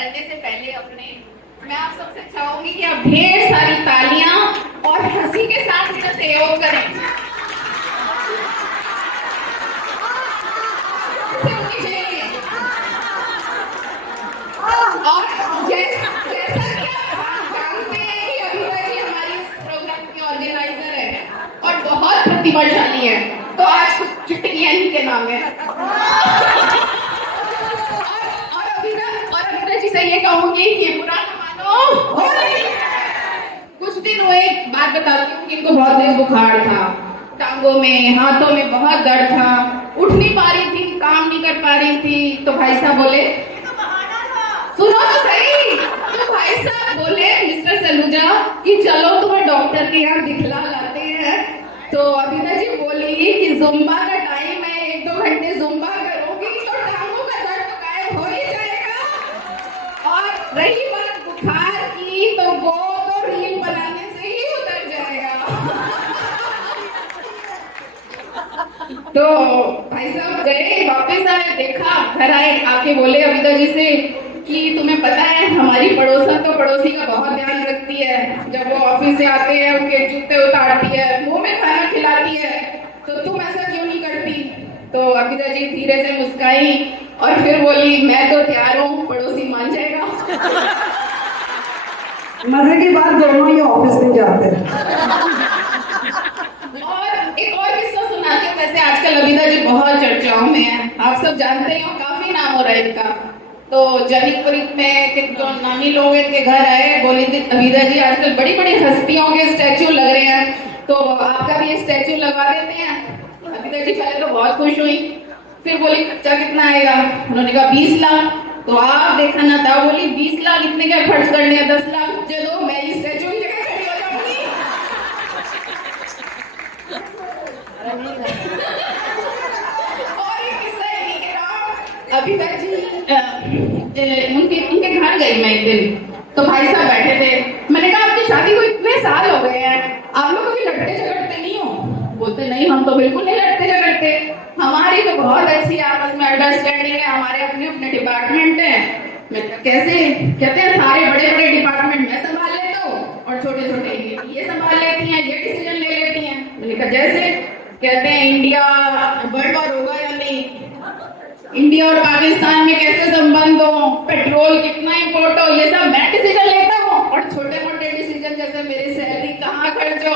करने से पहले मैं आप सबसे चाहूंगी कि आप ढेर सारी तालियां और हंसी के साथ मेरा सहयोग करें। और जैसा कि आप जानते हैं कि अभिनव जी हमारी इस प्रोग्राम के ऑर्गेनाइजर है और बहुत प्रतिभाशाली है, तो आज कुछ चुटकियां ही के नाम है। और अभिनव जी से ये कहूंगी कि बुरा न मानो, कुछ दिन हुए बात बताती हूँ कि इनको बहुत तेज बुखार था, टांगों में हाथों में बहुत दर्द था, उठ नहीं पा रही थी, काम नहीं कर पा रही थी। तो भाई साहब बोले, सुनो तो सही, तो भाई साहब बोले मिस्टर सलूजा कि चलो तुम्हें डॉक्टर के यहाँ दिखला लाते हैं। तो अभिनव जी बोली कि जुम्बा का टाइम है, 1-2 घंटे जुम्बा करोगी तो टांगों का दर्द तो गायब हो ही जाएगा। और रही बात बुखार की, तो वो तो रील बनाने से ही उतर जाएगा। तो भाई साहब गए, वापस आए, देखा, घर आए, आके बोले अभिनव जी से कि तुम्हें पता है हमारी पड़ोसन तो पड़ोसी का बहुत ध्यान रखती है, जब वो ऑफिस से आते हैं उनके जूते उतारती है, मुंह में खाना खिलाती है, तो तुम ऐसा क्यों नहीं करती? तो अभिनव जी धीरे से मुस्काई और फिर बोली, मैं तो तैयार हूँ, पड़ोसी मान जाएगा। मजे की बात, दोनों ही ऑफिस में जाते हैं। और एक और किस्सा सुनाती हूँ। वैसे आजकल अभिनव जी बहुत चर्चाओं में है, आप सब जानते हो, काफी नाम हो रहा है इनका। तो जनिकपुरी में जो नामी लोग इनके घर आए, बोले अभिनव जी आजकल बड़ी बड़ी हस्तियों के स्टैचू लग रहे हैं, तो आपका भी स्टैचू लगवा देते हैं। अभिनव जी पहले तो बहुत खुश हुई, फिर बोली खर्चा कितना आएगा? उन्होंने कहा 20 लाख। तो आप देखा ना था, बोली 20 लाख इतने क्या खर्च करने हैं, 10 लाख दे दो, मैं इस स्टैचू की जगह खड़ी हो जाऊंगी। और एक किस्सा है कि अभिनव जी उनके घर गई मैं एक दिन, तो भाई साहब बैठे थे। मैंने कहा आपकी शादी को इतने साल हो गए हैं, आप लोग कभी लड़ते झगड़ते नहीं हो? बोलते नहीं, हम तो बिल्कुल नहीं लड़ते झगड़ते, हमारी तो बहुत अच्छी आपस में अंडरस्टैंडिंग है, हमारे अपने अपने डिपार्टमेंट है। मैं कैसे? कहते हैं सारे बड़े बड़े डिपार्टमेंट मैं संभाल लेता हूँ और छोटे छोटे ये संभाल लेती हैं, ये डिसीजन ले लेती हैं। मैंने कहा जैसे? कहते हैं इंडिया वर्ल्ड वॉर होगा या नहीं, इंडिया और पाकिस्तान में कैसे संबंध हो, पेट्रोल कितना इंपोर्ट हो, ये सब मैं डिसीजन लेता हूँ। और छोटे मोटे डिसीजन जैसे मेरी सैलरी कहाँ खर्च हो,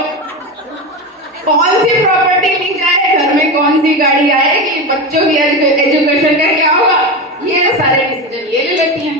कौन सी प्रॉपर्टी ली जाए, घर में कौन सी गाड़ी आएगी, बच्चों की एजुकेशन का क्या होगा, ये सारे डिसीजन ये ले लेती हैं।